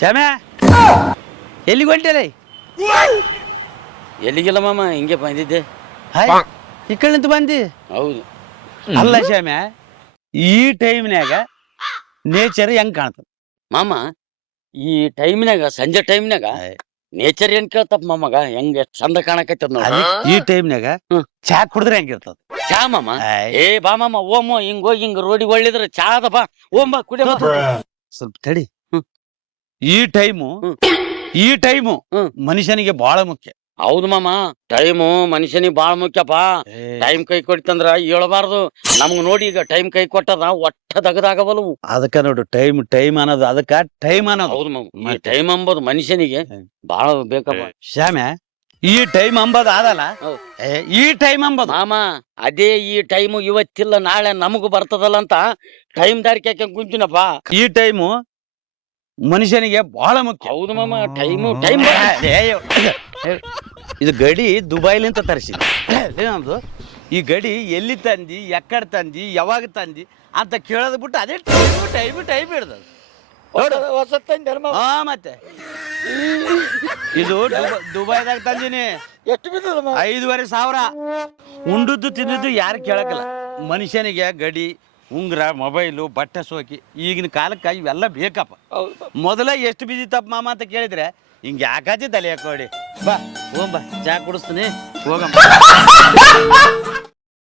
ಶ್ಯಾಮ್ಯಾ ಎಲ್ಲಿಗೆ ಹೊಂಟೇಲಿ? ಎಲ್ಲಿಗೆಲ್ಲ ಮಾಮ, ಹಿಂಗೆ ಬಂದಿದ್ದೆ. ಈ ಕಡೆ ನಿಂತು ಬಂದಿ? ಹೌದು. ಅಲ್ಲ ಶ್ಯಾಮ್ಯಾ, ಈ ಟೈಮ್ನ್ಯಾಗ ನೇಚರ್ ಹೆಂಗ್ ಕಾಣ್ತದ ಮಾಮ? ಈ ಟೈಮ್ನಾಗ, ಸಂಜೆ ಟೈಮ್ನಾಗ ನೇಚರ್ ಏನ್ ಕೇಳ್ತಪ್ಪ ಮಾಮಗ, ಹೆಂಗ್ ಎಷ್ಟ್ ಚಂದ ಕಾಣಕತ್ತದ ನೋಡಿ. ಈ ಟೈಮ್ನ್ಯಾಗ ಚಾ ಕುಡಿದ್ರೆ ಹೆಂಗಿರ್ತದ? ಚಾ ಮಾಮ? ಏ ಬಾ ಮಾಮ, ಓಮೋ ಹಿಂಗ್ ಹೋಗಿ ಹಿಂಗ್ ರೋಡಿಗೆ ಒಳ್ಳಿದ್ರ ಚಾ ಅದ, ಬಾ ಓಂ ಬಾ ಕುಡಿ. ಸ್ವಲ್ಪ ತಡಿ. ಈ ಟೈಮು ಮನುಷ್ಯನಿಗೆ ಬಹಳ ಮುಖ್ಯ. ಹೌದು ಮಾಮ, ಟೈಮು ಮನುಷ್ಯನಿಗೆ ಬಾಳ ಮುಖ್ಯಪ್ಪ. ಟೈಮ್ ಕೈ ಕೊಡ್ತಂದ್ರ ಹೇಳಬಾರ್ದು. ನಮ್ಗ್ ನೋಡಿ ಈಗ ಟೈಮ್ ಕೈ ಕೊಟ್ಟದ ಒಟ್ಟ ದಗದಾಗಬಲ್ಲವು. ಅದಕ್ಕ ನೋಡು ಟೈಮ್ ಅನ್ನೋದು, ಅದಕ್ಕ ಟೈಮ್ ಅನ್ನೋದು. ಹೌದು ಮಾಮ, ಈ ಟೈಮ್ ಅಂಬೋದು ಮನುಷ್ಯನಿಗೆ ಬಾಳ ಬೇಕಪ್ಪ. ಶ್ಯಾಮ್ಯಾ, ಈ ಟೈಮ್ ಅಂಬದು ಆದಲ್ಲ, ಈ ಟೈಮ್ ಅಂಬದು ಮಾಮ, ಅದೇ ಈ ಟೈಮು ಇವತ್ತಿಲ್ಲ ನಾಳೆ ನಮಗೂ ಬರ್ತದಲ್ಲ ಅಂತ ಟೈಮ್ ದಾರಿಕೆ ಹಾಕಿ ಕುಂತಿನಪ್ಪ. ಈ ಟೈಮು ಮನುಷ್ಯನಿಗೆ ಬಹಳ ಮುಖ್ಯ. ಹೌದು ಮಾಮ, ಟೈಮ್ ಇದು ಗಡಿ ದುಬೈಲಿಂದ ತರಿಸಿದ್ವಿ ನಮ್ದು. ಈ ಗಡಿ ಎಲ್ಲಿ ತಂದಿ, ಎಕ್ಕಡೆ ತಂದಿ, ಯಾವಾಗ ತಂದಿ ಅಂತ ಕೇಳೋದ್ ಬಿಟ್ಟು ಅದೇ ಟೈಮ್ ಹಿಡ್ದದು. ಮತ್ತೆ ಇದು ದುಬೈದಾಗ ತಂದಿನಿ. ಎಷ್ಟು ಬಿದ್ದದ? 5,500. ಉಂಡದ್ದು ತಿಂದದ್ದು ಯಾರು ಕೇಳಕಲ್ಲ. ಮನುಷ್ಯನಿಗೆ ಗಡಿ, ಉಂಗ್ರ, ಮೊಬೈಲು, ಬಟ್ಟೆ ಸೋಕಿ ಈಗಿನ ಕಾಲಕ್ಕೆ ಇವೆಲ್ಲ ಬೇಕಪ್ಪ. ಮೊದಲ ಎಷ್ಟು ಬಿದ್ದಿತ್ತಪ್ಪ ಮಾಮ ಅಂತ ಕೇಳಿದ್ರೆ ಹಿಂಗೆ ಯಾಕಾಚಿ ತಲೆ ಹಾಕೋಡಿ. ಬಾ ಹೋಗಂಬ, ಚಾ ಕುಡಿಸ್ತೀನಿ, ಹೋಗಮ್ಮ.